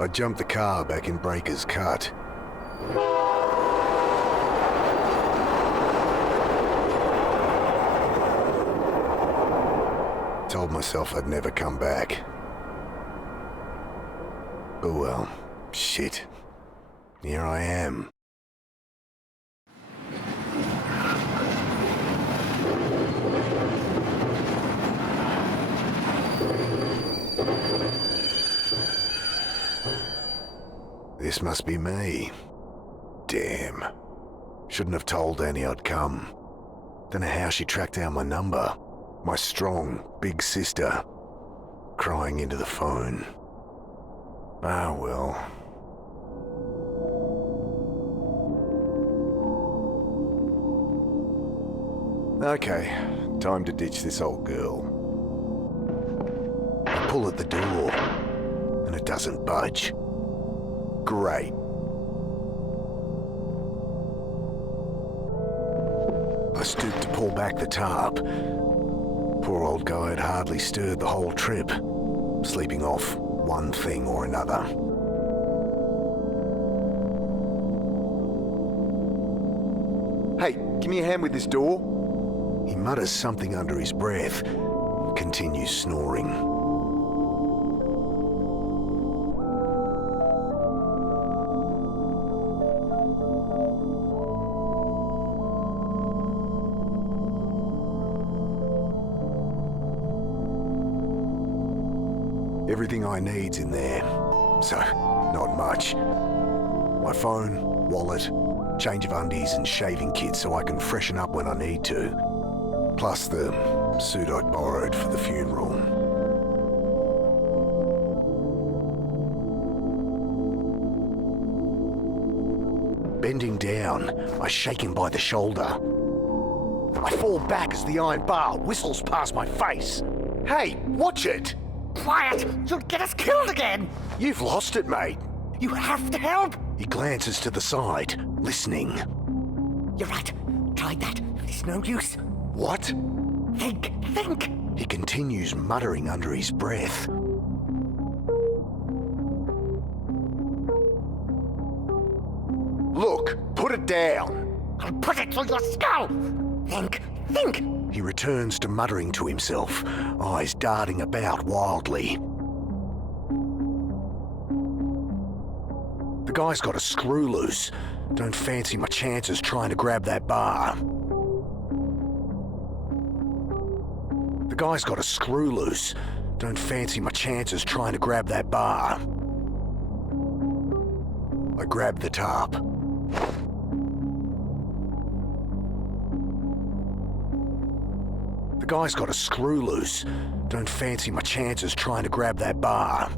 I jumped the car back in Breaker's Cut. Told myself I'd never come back. Oh well, shit. Here I am. This must be me. Damn. Shouldn't have told Annie I'd come. Don't know how she tracked down my number. My strong, big sister. Crying into the phone. Ah, well. Okay, time to ditch this old girl. I pull at the door, and it doesn't budge. Great. I stooped to pull back the tarp. Poor old guy had hardly stirred the whole trip, sleeping off one thing or another. Hey, give me a hand with this door. He mutters something under his breath, continues snoring. Everything I need's in there, so not much. My phone, wallet, change of undies and shaving kit so I can freshen up when I need to. Plus the suit I'd borrowed for the funeral. Bending down, I shake him by the shoulder. I fall back as the iron bar whistles past my face. Hey, watch it! Quiet! You'll get us killed again! You've lost it, mate. You have to help! He glances to the side, listening. You're right. Tried that. It's no use. What? Think! He continues muttering under his breath. Look, put it down. I'll put it through your skull! Think! He returns to muttering to himself, eyes darting about wildly. The guy's got a screw loose. Don't fancy my chances trying to grab that bar. The guy's got a screw loose. Don't fancy my chances trying to grab that bar. I grab the tarp. The guy's got a screw loose. Don't fancy my chances trying to grab that bar.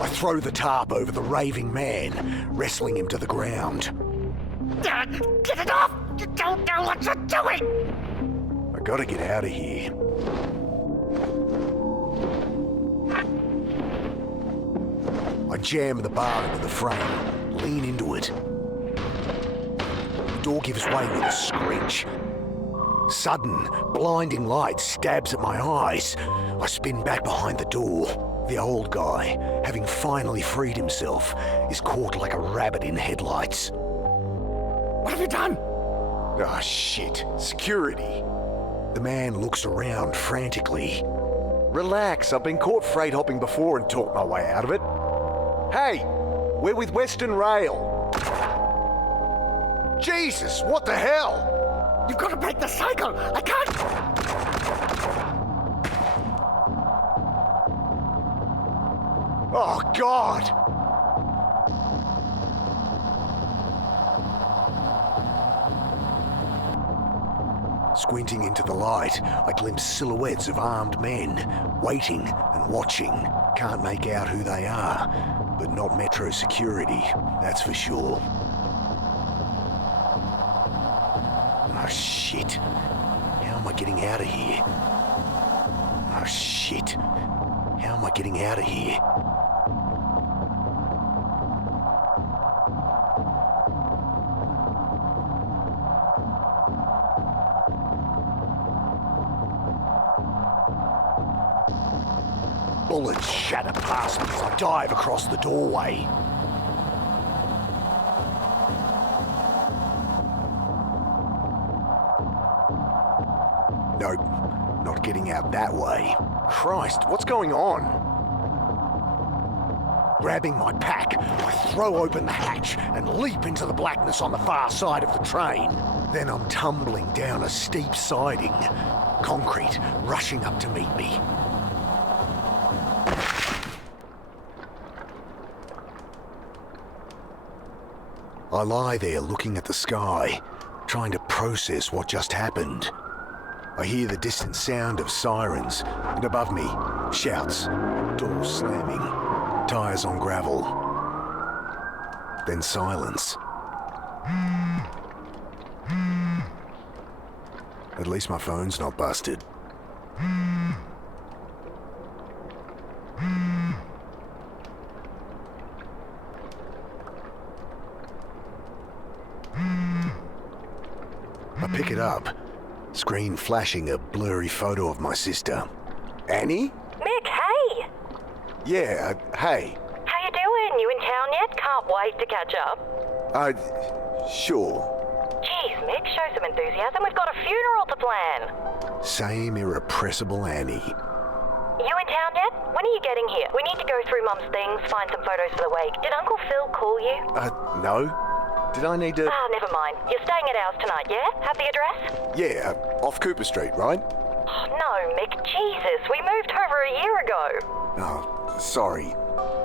I throw the tarp over the raving man, wrestling him to the ground. Get it off! You don't know what you're doing! I gotta get out of here. I jam the bar into the frame, lean into it. The door gives way with a screech. Sudden, blinding light stabs at my eyes. I spin back behind the door. The old guy, having finally freed himself, is caught like a rabbit in headlights. What have you done? Ah, shit. Security. The man looks around frantically. Relax, I've been caught freight hopping before and talked my way out of it. Hey, we're with Western Rail. Jesus, what the hell? You've got to break the cycle! I can't! Oh, God! Squinting into the light, I glimpse silhouettes of armed men, waiting and watching. Can't make out who they are, but not Metro security, that's for sure. Oh, shit. How am I getting out of here? Oh, shit. How am I getting out of here? Bullets shatter past me as I dive across the doorway. Nope, not getting out that way. Christ, what's going on? Grabbing my pack, I throw open the hatch and leap into the blackness on the far side of the train. Then I'm tumbling down a steep siding, concrete rushing up to meet me. I lie there looking at the sky, trying to process what just happened. I hear the distant sound of sirens, and above me, shouts, doors slamming, tires on gravel. Then silence. At least my phone's not busted. I pick it up, screen flashing a blurry photo of my sister. Annie? Mick, hey! Yeah, hey. How you doing? You in town yet? Can't wait to catch up. Sure. Jeez, Mick, show some enthusiasm. We've got a funeral to plan. Same irrepressible Annie. You in town yet? When are you getting here? We need to go through Mum's things, find some photos for the wake. Did Uncle Phil call you? No. Did I need to... Never mind. You're staying at ours tonight, yeah? Have the address? Yeah, off Cooper Street, right? Oh, no, Mick, Jesus. We moved over a year ago. Oh, sorry.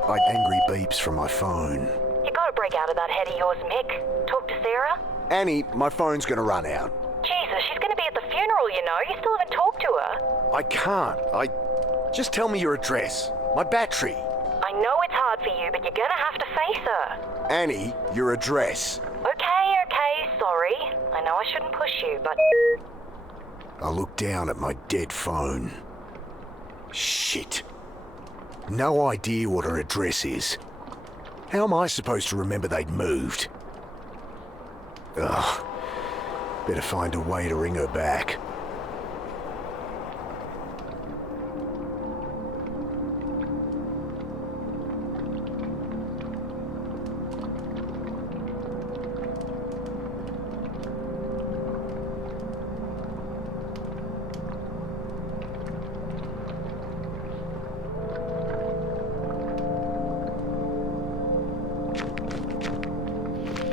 Angry beeps from my phone. You gotta break out of that head of yours, Mick. Talk to Sarah? Annie, my phone's gonna run out. Jesus, she's gonna be at the funeral, you know. You still haven't talked to her. I can't. Just tell me your address. My battery. I know it's hard for you, but you're gonna have to face her. Annie, your address. Okay, sorry. I know I shouldn't push you, but... I look down at my dead phone. Shit. No idea what her address is. How am I supposed to remember they'd moved? Ugh. Better find a way to ring her back.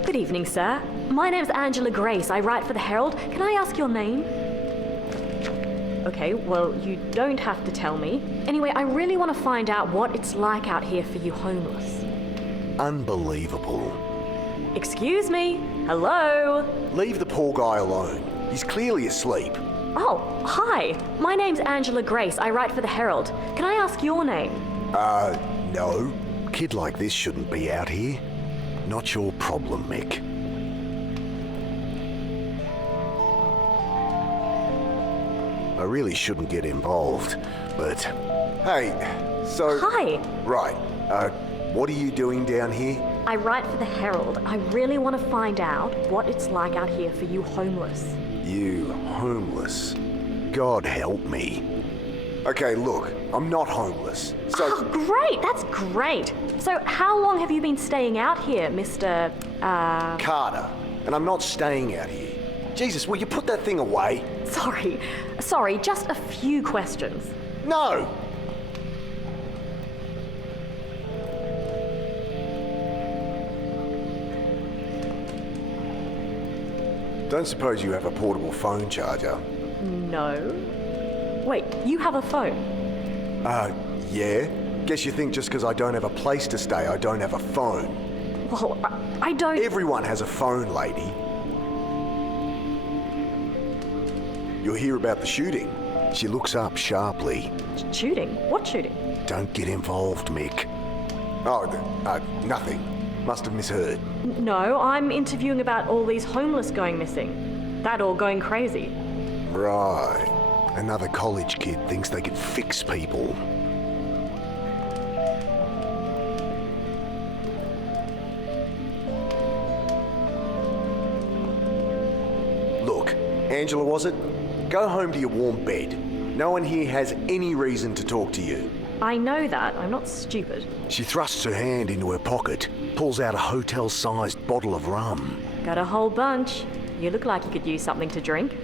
Good evening, sir. My name's Angela Grace. I write for the Herald. Can I ask your name? Okay, well, you don't have to tell me. Anyway, I really want to find out what it's like out here for you homeless. Unbelievable. Excuse me? Hello? Leave the poor guy alone. He's clearly asleep. Oh, hi. My name's Angela Grace. I write for the Herald. Can I ask your name? No. Kid like this shouldn't be out here. Not your problem, Mick. I really shouldn't get involved, but... Hey, so... Hi. Right, what are you doing down here? I write for the Herald. I really want to find out what it's like out here for you homeless. You homeless? God help me. Okay, look, I'm not homeless, so... Oh, great! That's great! So, how long have you been staying out here, Mr. Carter, and I'm not staying out here. Jesus, will you put that thing away? Sorry, just a few questions. No! Don't suppose you have a portable phone charger? No. Wait, you have a phone? Yeah? Guess you think just because I don't have a place to stay, I don't have a phone. Well, I don't... Everyone has a phone, lady. You'll hear about the shooting. She looks up sharply. Shooting? What shooting? Don't get involved, Mick. Oh, nothing. Must have misheard. No, I'm interviewing about all these homeless going missing. That all going crazy. Right. Another college kid thinks they can fix people. Look, Angela, was it? Go home to your warm bed. No one here has any reason to talk to you. I know that. I'm not stupid. She thrusts her hand into her pocket, pulls out a hotel-sized bottle of rum. Got a whole bunch. You look like you could use something to drink.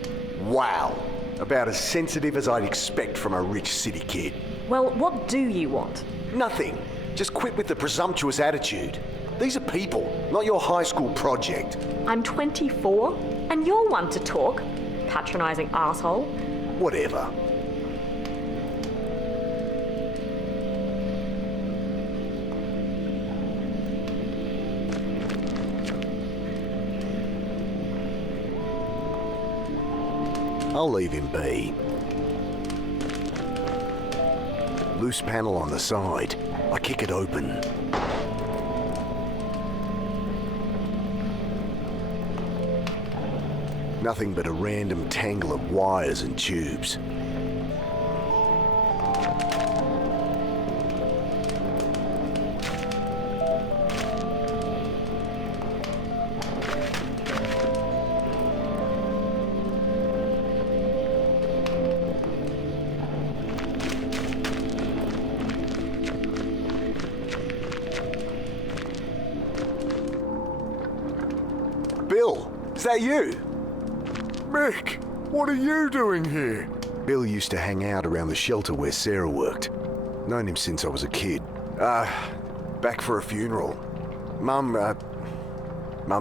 Wow. About as sensitive as I'd expect from a rich city kid. Well, what do you want? Nothing. Just quit with the presumptuous attitude. These are people, not your high school project. I'm 24, and you're one to talk. Patronizing asshole. Whatever. I'll leave him be. Loose panel on the side. I kick it open. Nothing but a random tangle of wires and tubes. Bill, is that you? Mick, what are you doing here? Bill used to hang out around the shelter where Sarah worked. Known him since I was a kid. Back for a funeral. Mum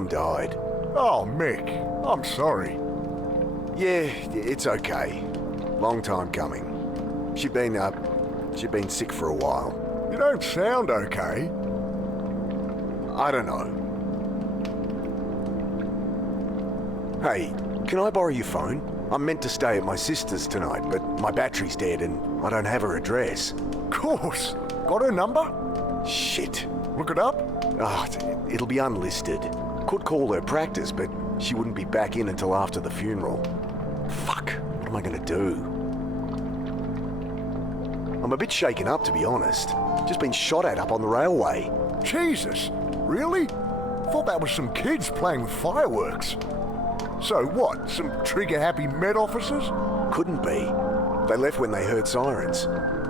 died. Oh, Mick, I'm sorry. Yeah, it's okay. Long time coming. She'd been sick for a while. You don't sound okay. I don't know. Hey, can I borrow your phone? I'm meant to stay at my sister's tonight, but my battery's dead and I don't have her address. Of course. Got her number? Shit. Look it up? It'll be unlisted. Could call her practice, but she wouldn't be back in until after the funeral. Fuck, what am I gonna do? I'm a bit shaken up, to be honest. Just been shot at up on the railway. Jesus, really? Thought that was some kids playing with fireworks. So what, some trigger-happy Met officers? Couldn't be. They left when they heard sirens.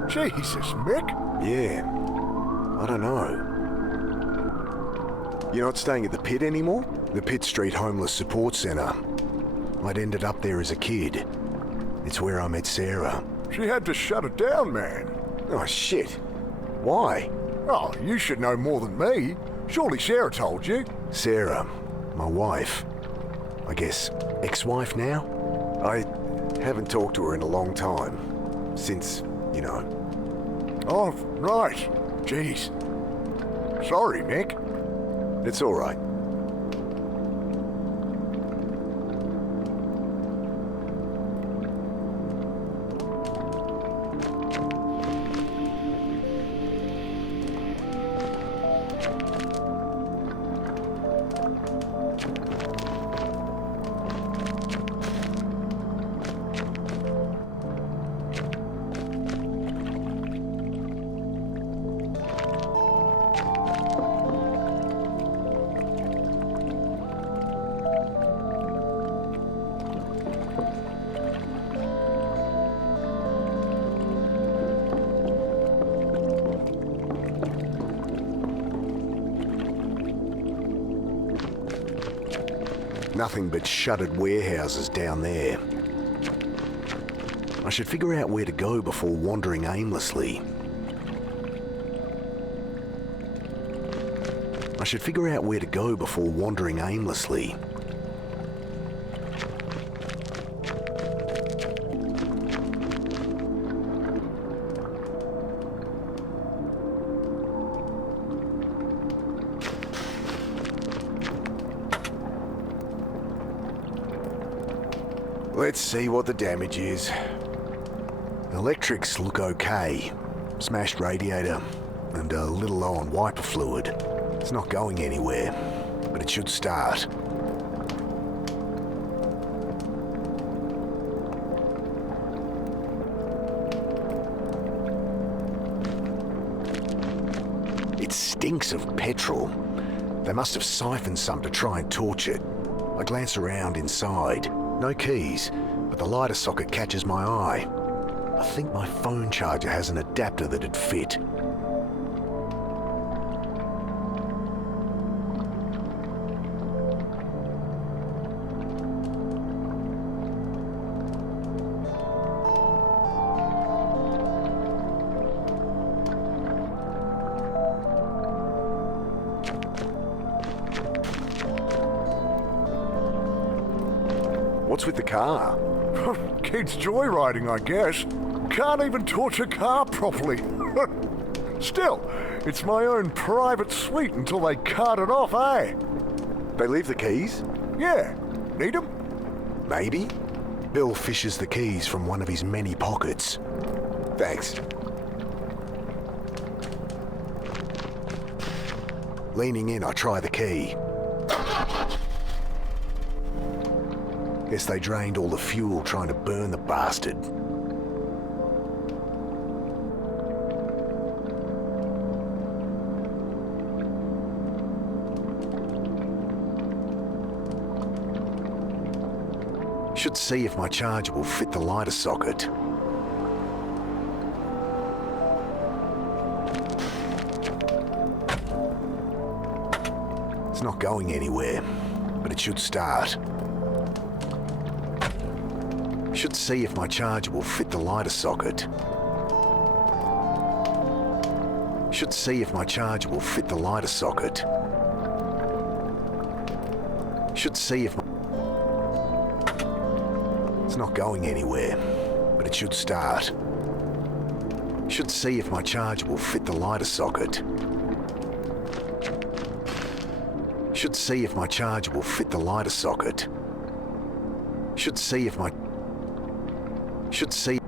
Jesus, Mick. Yeah, I don't know. You're not staying at the Pit anymore? The Pitt Street Homeless Support Centre. I'd ended up there as a kid. It's where I met Sarah. She had to shut it down, man. Oh, shit. Why? Oh, you should know more than me. Surely Sarah told you. Sarah, my wife. I guess ex-wife now? I haven't talked to her in a long time. Since, you know. Oh, right. Jeez. Sorry, Mick. It's all right. Nothing but shuttered warehouses down there. I should figure out where to go before wandering aimlessly. Let's see what the damage is. Electrics look okay. Smashed radiator and a little low on wiper fluid. It's not going anywhere, but it should start. It stinks of petrol. They must have siphoned some to try and torch it. I glance around inside. No keys, but the lighter socket catches my eye. I think my phone charger has an adapter that'd fit. What's with the car? Kids joyriding, I guess. Can't even torch a car properly. Still, it's my own private suite until they cart it off, eh? They leave the keys? Yeah. Need 'em? Maybe. Bill fishes the keys from one of his many pockets. Thanks. Leaning in, I try the key. Guess they drained all the fuel trying to burn the bastard. Should see if my charger will fit the lighter socket. It's not going anywhere, but it should start. Should see if my charger will fit the lighter socket. Should see if my charger will fit the lighter socket. Should see if my... It's not going anywhere, but it should start. Should see if my charger will fit the lighter socket. Should see if my charger will fit the lighter socket. Should see if my... Should see...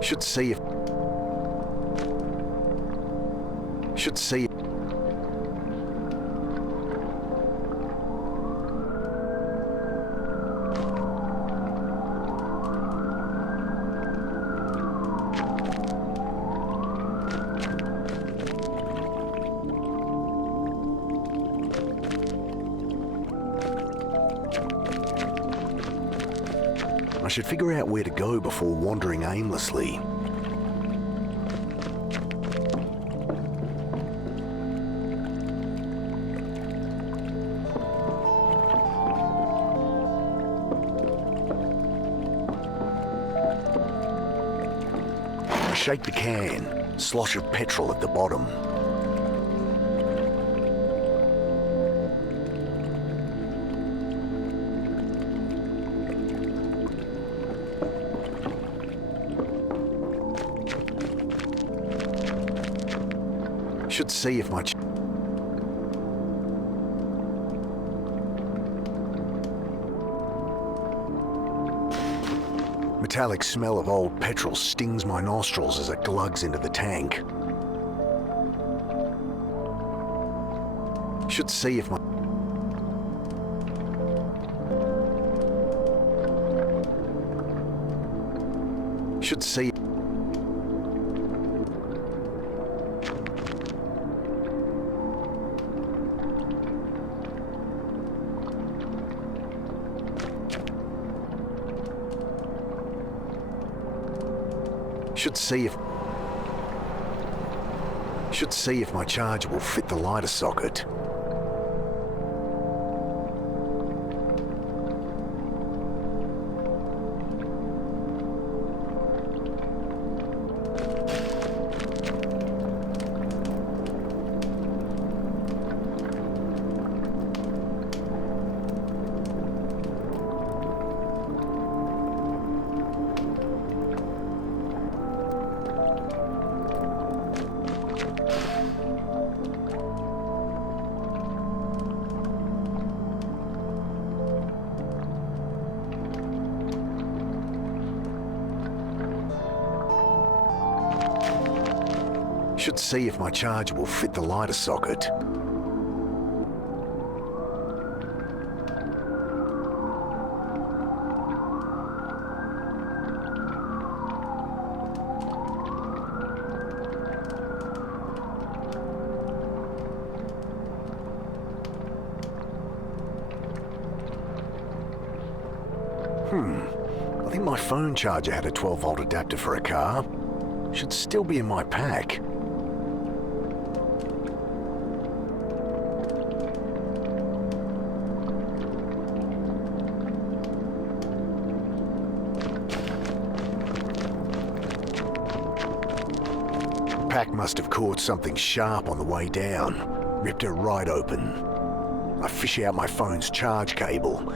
Should see if... Should see... I should figure out where to go before wandering aimlessly. I shake the can, slosh of petrol at the bottom. Should see if my... Metallic smell of old petrol stings my nostrils as it glugs into the tank. Should see if my... Should see... Should see if... Should see if my charger will fit the lighter socket. Should see if my charger will fit the lighter socket. I think my phone charger had a 12-volt adapter for a car. Should still be in my pack. Pack must have caught something sharp on the way down. Ripped it right open. I fish out my phone's charge cable.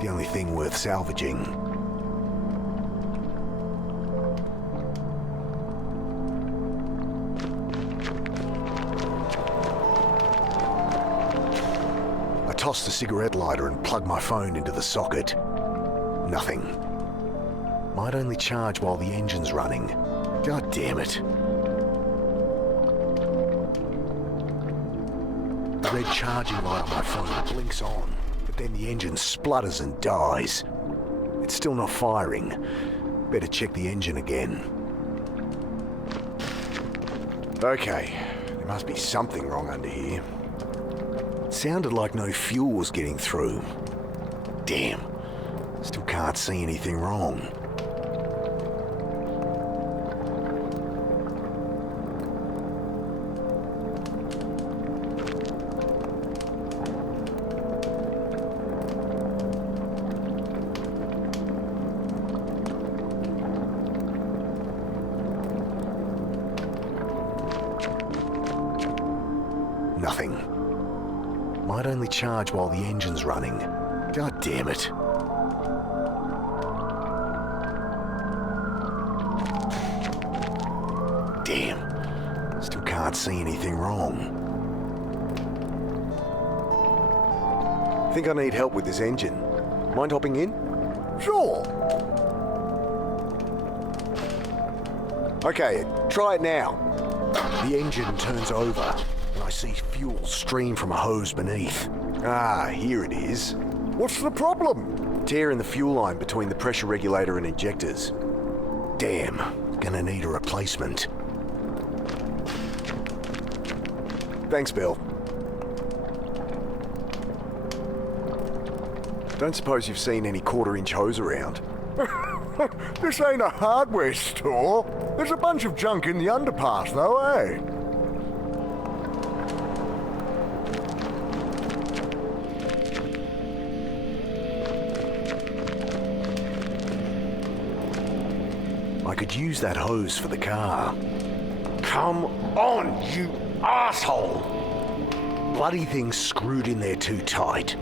The only thing worth salvaging. I toss the cigarette lighter and plug my phone into the socket. Nothing. Might only charge while the engine's running. God damn it. The red charging light on my phone blinks on, but then the engine splutters and dies. It's still not firing. Better check the engine again. Okay, there must be something wrong under here. It sounded like no fuel was getting through. Damn, still can't see anything wrong. Nothing. Might only charge while the engine's running. God damn it. Damn. Still can't see anything wrong. Think I need help with this engine. Mind hopping in? Sure. Okay, try it now. The engine turns over. I see fuel stream from a hose beneath. Ah, here it is. What's the problem? Tear in the fuel line between the pressure regulator and injectors. Damn, gonna need a replacement. Thanks, Bill. Don't suppose you've seen any quarter-inch hose around? This ain't a hardware store. There's a bunch of junk in the underpass, though, eh? I could use that hose for the car. Come on, you asshole! Bloody thing's screwed in there too tight.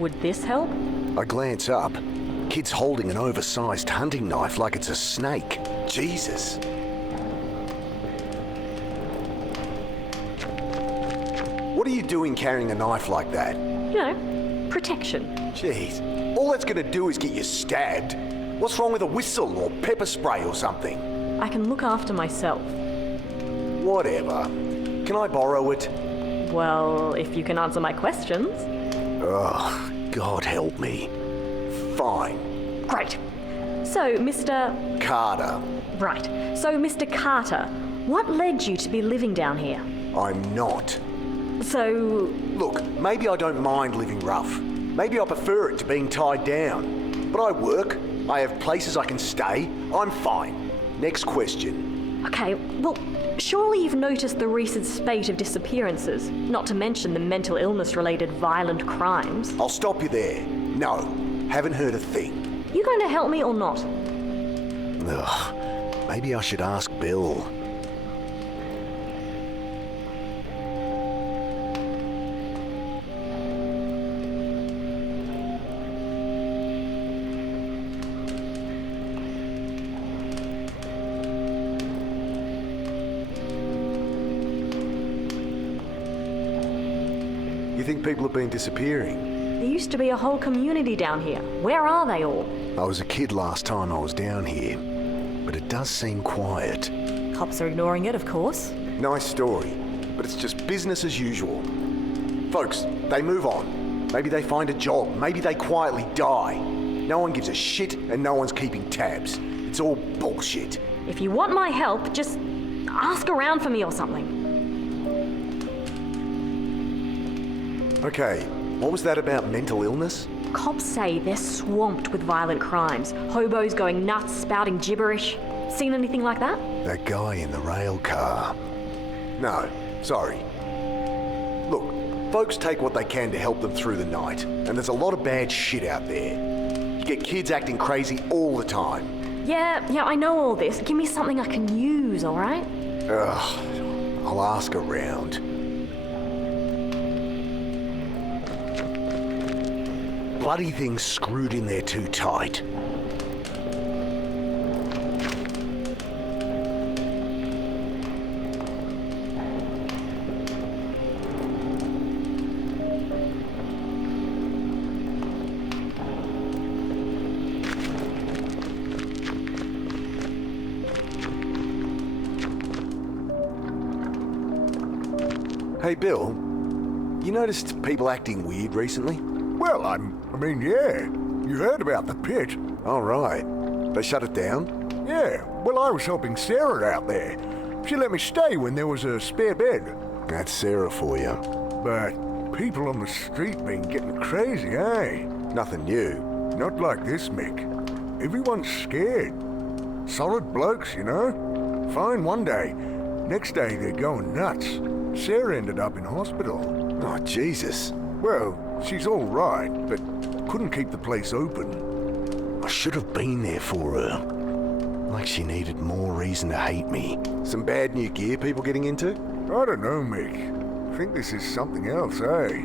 Would this help? I glance up. Kid's holding an oversized hunting knife like it's a snake. Jesus. What are you doing carrying a knife like that? You know, protection. Jeez. All that's gonna do is get you stabbed. What's wrong with a whistle or pepper spray or something? I can look after myself. Whatever. Can I borrow it? Well, if you can answer my questions. Ugh, God help me. Fine. Great. So, Mr. Carter. Right. So, Mr. Carter, what led you to be living down here? I'm not. So, Look, maybe I don't mind living rough. Maybe I prefer it to being tied down. But I work. I have places I can stay. I'm fine. Next question. okay, well, surely you've noticed the recent spate of disappearances, not to mention the mental illness-related violent crimes. I'll stop you there. No, haven't heard a thing. You going to help me or not? Ugh, maybe I should ask Bill. You think people have been disappearing? There used to be a whole community down here. Where are they all? I was a kid last time I was down here, but it does seem quiet. Cops are ignoring it, of course. Nice story, but it's just business as usual. Folks, they move on. Maybe they find a job. Maybe they quietly die. No one gives a shit and no one's keeping tabs. It's all bullshit. If you want my help, just ask around for me or something. Okay, what was that about mental illness? Cops say they're swamped with violent crimes. Hobos going nuts, spouting gibberish. Seen anything like that? That guy in the rail car. No, sorry. Look, folks take what they can to help them through the night, and there's a lot of bad shit out there. You get kids acting crazy all the time. Yeah, I know all this. Give me something I can use, all right? Ugh, I'll ask around. Bloody thing's screwed in there too tight. Hey, Bill, you noticed people acting weird recently? Well, I mean, yeah. You heard about the pit. All right. They shut it down? Yeah, well, I was helping Sarah out there. She let me stay when there was a spare bed. That's Sarah for you. But people on the street been getting crazy, eh? Nothing new. Not like this, Mick. Everyone's scared. Solid blokes, you know? Fine one day. Next day, they're going nuts. Sarah ended up in hospital. Oh, Jesus. Well, she's all right, but couldn't keep the place open. I should have been there for her. Like she needed more reason to hate me. Some bad new gear people getting into? I don't know, Mick. I think this is something else, eh?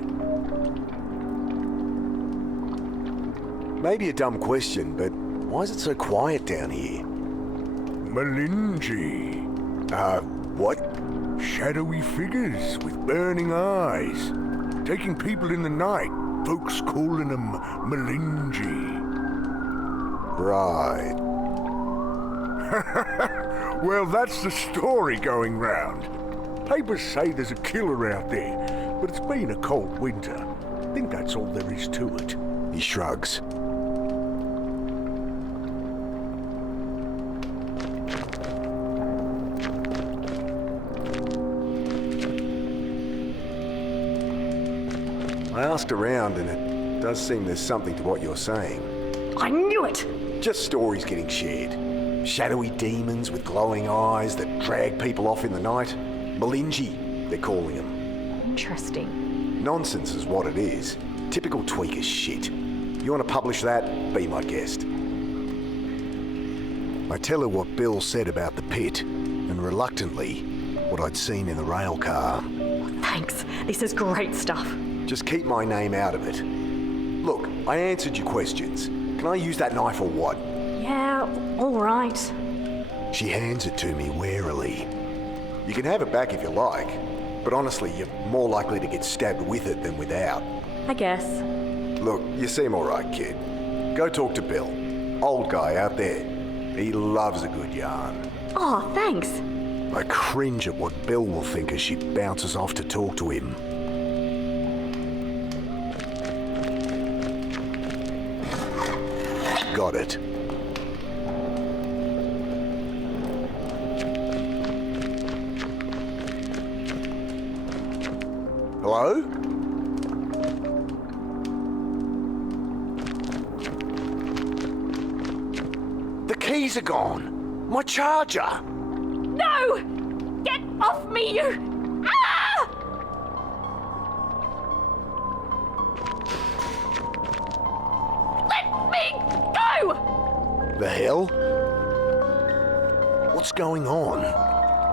Maybe a dumb question, but why is it so quiet down here? Malinji. What? Shadowy figures with burning eyes. Taking people in the night. Folks calling them Malinji. Right. Well, that's the story going round. Papers say there's a killer out there, but it's been a cold winter. I think that's all there is to it. He shrugs. I asked around, and it does seem there's something to what you're saying. I knew it! Just stories getting shared. Shadowy demons with glowing eyes that drag people off in the night. Malinji, they're calling them. Interesting. Nonsense is what it is. Typical tweaker shit. You want to publish that? Be my guest. I tell her what Bill said about the pit, and reluctantly, what I'd seen in the rail car. Thanks. This is great stuff. Just keep my name out of it. Look, I answered your questions. Can I use that knife or what? Yeah, all right. She hands it to me warily. You can have it back if you like, but honestly, you're more likely to get stabbed with it than without. I guess. Look, you seem all right, kid. Go talk to Bill. Old guy out there. He loves a good yarn. Oh, thanks. I cringe at what Bill will think as she bounces off to talk to him. Got it. Hello? The keys are gone. My charger. No! Get off me, you! Ah! Let me go! The hell? What's going on?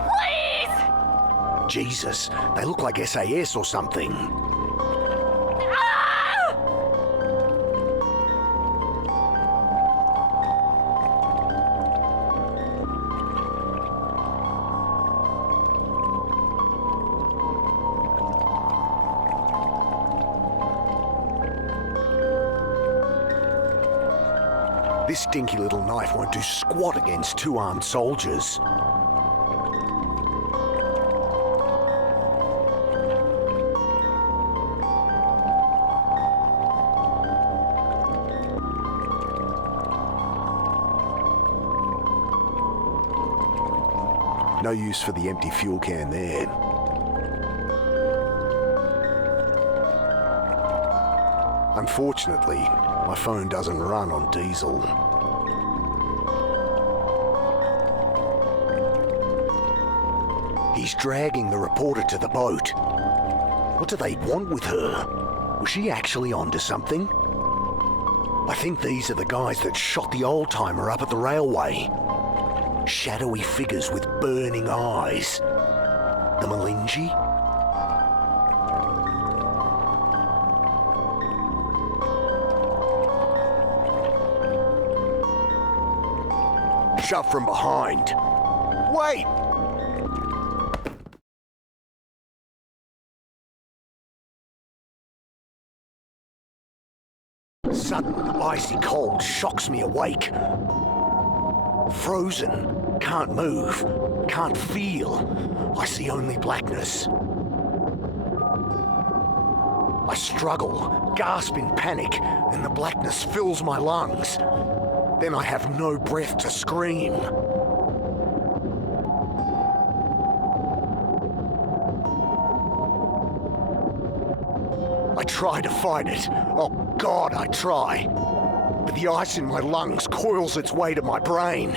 Please! Jesus, they look like SAS or something. Ah! This dinky little knife won't do squat against two armed soldiers. No use for the empty fuel can there. Unfortunately, my phone doesn't run on diesel. He's dragging the reporter to the boat. What do they want with her? Was she actually onto something? I think these are the guys that shot the old-timer up at the railway. Shadowy figures with burning eyes. The Malinji? Shove from behind. Wait! Sudden icy cold shocks me awake. Frozen, can't move, can't feel. I see only blackness. I struggle, gasp in panic, and the blackness fills my lungs. Then I have no breath to scream. I try to fight it. Oh God, I try. But the ice in my lungs coils its way to my brain.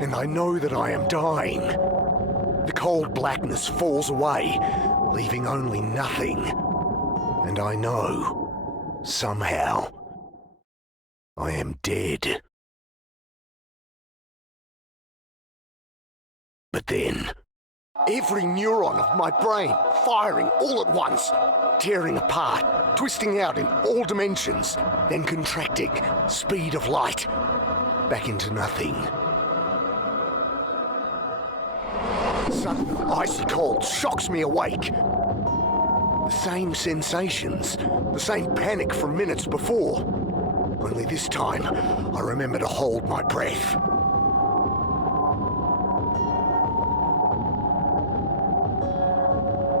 And I know that I am dying. The cold blackness falls away, leaving only nothing. And I know, somehow, I am dead. But then, every neuron of my brain firing all at once, tearing apart, twisting out in all dimensions, then contracting, speed of light, back into nothing. Sudden icy cold shocks me awake. The same sensations, the same panic from minutes before. Only this time, I remember to hold my breath.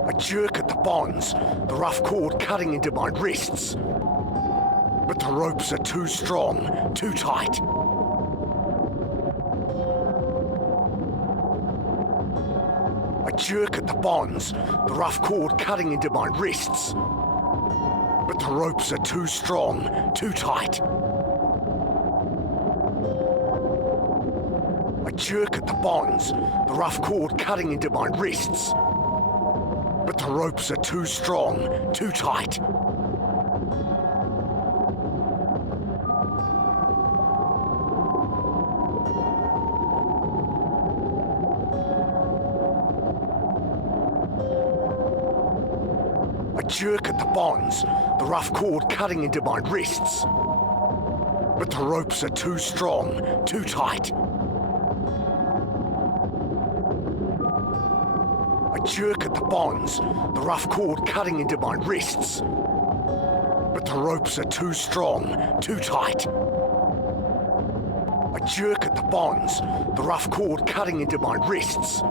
I jerk at the bonds, the rough cord cutting into my wrists. But the ropes are too strong, too tight. I jerk at the bonds, the rough cord cutting into my wrists. But the ropes are too strong, too tight. I jerk at the bonds, the rough cord cutting into my wrists. But the ropes are too strong, too tight. I jerk at the bonds, the rough cord cutting into my wrists. But the ropes are too strong, too tight. I jerk at the bonds, the rough cord cutting into my wrists. But the ropes are too strong, too tight. I jerk at the bonds, the rough cord cutting into my wrists.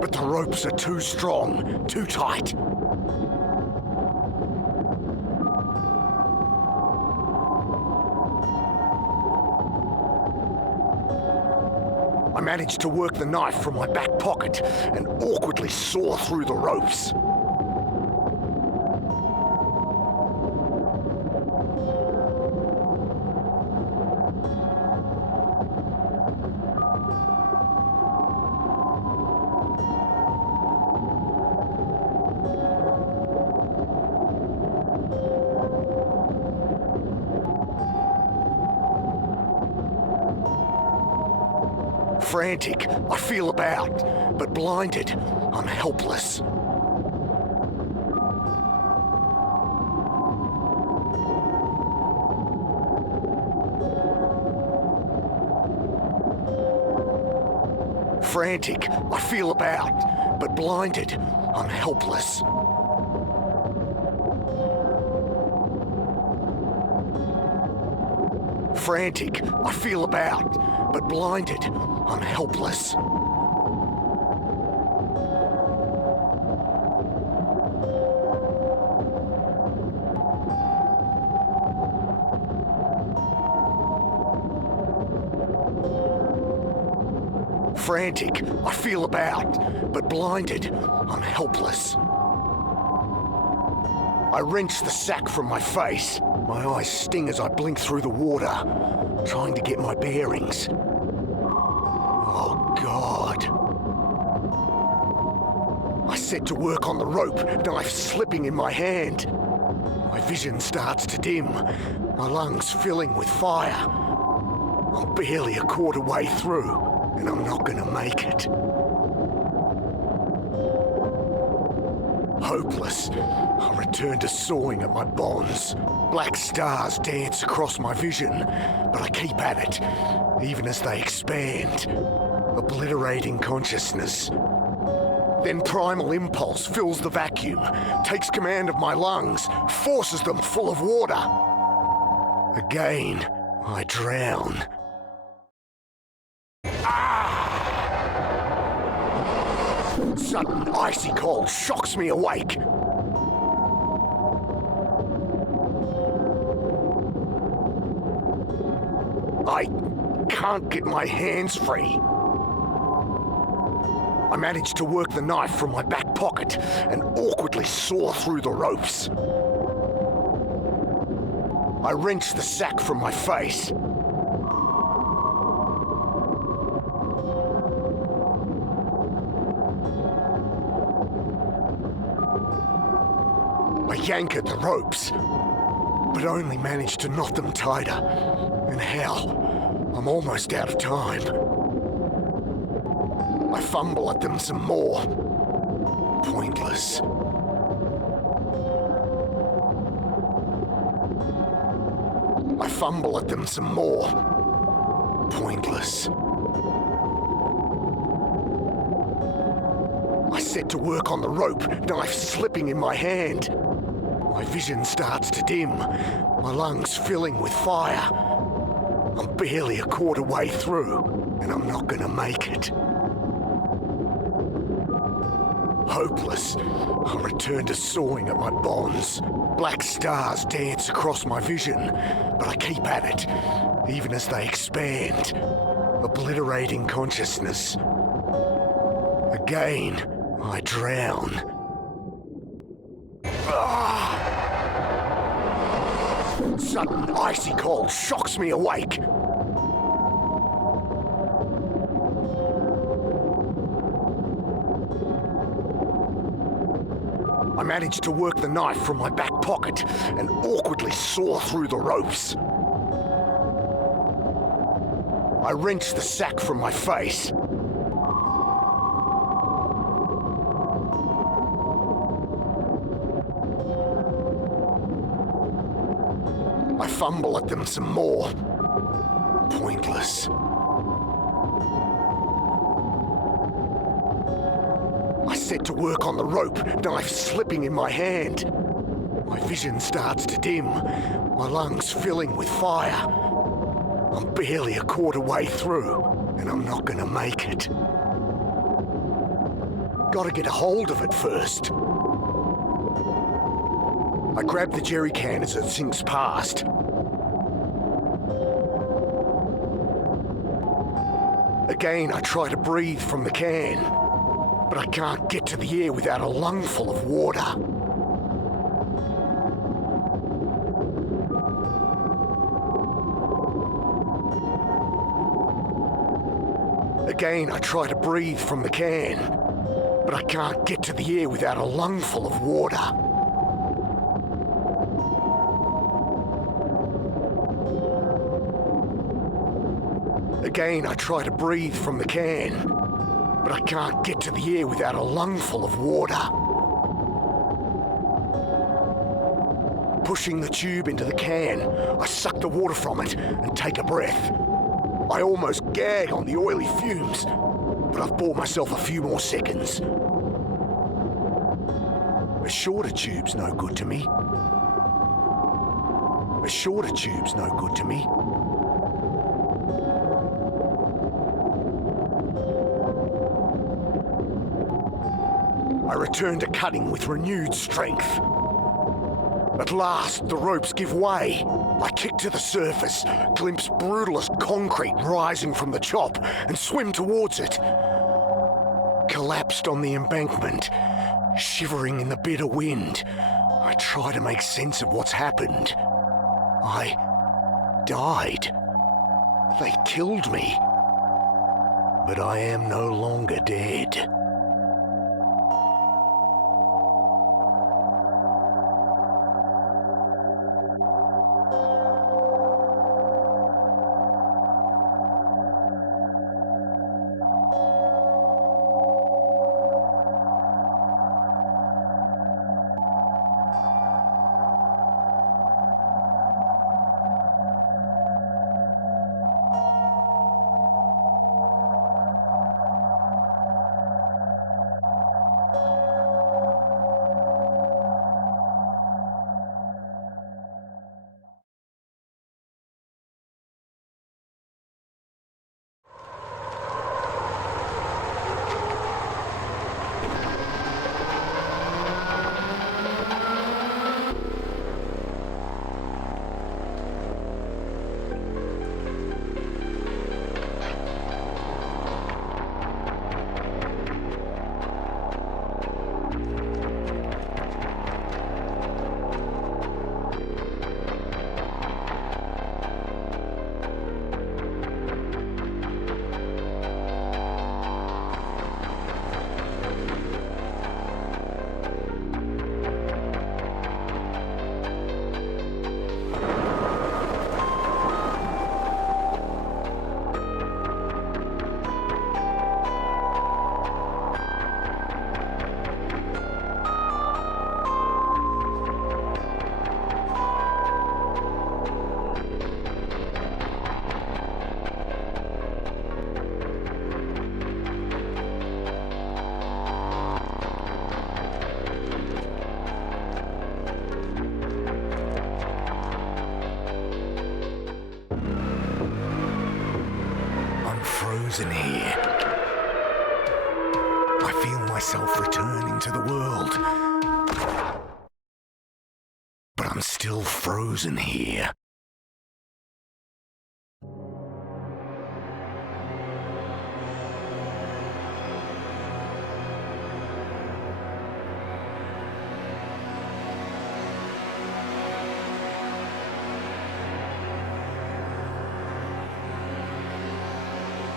But the ropes are too strong, too tight. I managed to work the knife from my back pocket and awkwardly saw through the ropes. Frantic, I feel about, but blinded, I'm helpless. Frantic, I feel about, but blinded, I'm helpless. Frantic, I feel about, but blinded, I'm helpless. Frantic, I feel about, but blinded, I'm helpless. I wrench the sack from my face. My eyes sting as I blink through the water, trying to get my bearings. Oh, God. I set to work on the rope, knife slipping in my hand. My vision starts to dim, my lungs filling with fire. I'm barely a quarter way through, and I'm not gonna make it. Hopeless, I return to sawing at my bonds. Black stars dance across my vision, but I keep at it, even as they expand, obliterating consciousness. Then primal impulse fills the vacuum, takes command of my lungs, forces them full of water. Again, I drown. Sudden icy cold shocks me awake. I can't get my hands free. I manage to work the knife from my back pocket and awkwardly saw through the ropes. I wrench the sack from my face. I yank at the ropes, but only manage to knot them tighter. And hell, I'm almost out of time. I fumble at them some more. Pointless. I fumble at them some more. Pointless. I set to work on the rope, knife slipping in my hand. My vision starts to dim, my lungs filling with fire. I'm barely a quarter way through, and I'm not gonna make it. Hopeless, I return to sawing at my bonds. Black stars dance across my vision, but I keep at it, even as they expand, obliterating consciousness. Again, I drown. Sudden icy cold shocks me awake. I manage to work the knife from my back pocket and awkwardly saw through the ropes. I wrench the sack from my face. I fumble at them some more. Pointless. I set to work on the rope, knife slipping in my hand. My vision starts to dim, my lungs filling with fire. I'm barely a quarter way through, and I'm not gonna make it. Gotta get a hold of it first. I grab the jerry can as it sinks past. Again, I try to breathe from the can, but I can't get to the air without a lungful of water. Again, I try to breathe from the can, but I can't get to the air without a lungful of water. Again, I try to breathe from the can, but I can't get to the air without a lungful of water. Pushing the tube into the can, I suck the water from it and take a breath. I almost gag on the oily fumes, but I've bought myself a few more seconds. A shorter tube's no good to me. A shorter tube's no good to me. I return to cutting with renewed strength. At last, the ropes give way. I kick to the surface, glimpse brutalist concrete rising from the chop, and swim towards it. Collapsed on the embankment, shivering in the bitter wind, I try to make sense of what's happened. I died. They killed me. But I am no longer dead. Frozen here. I feel myself returning to the world. But I'm still frozen here.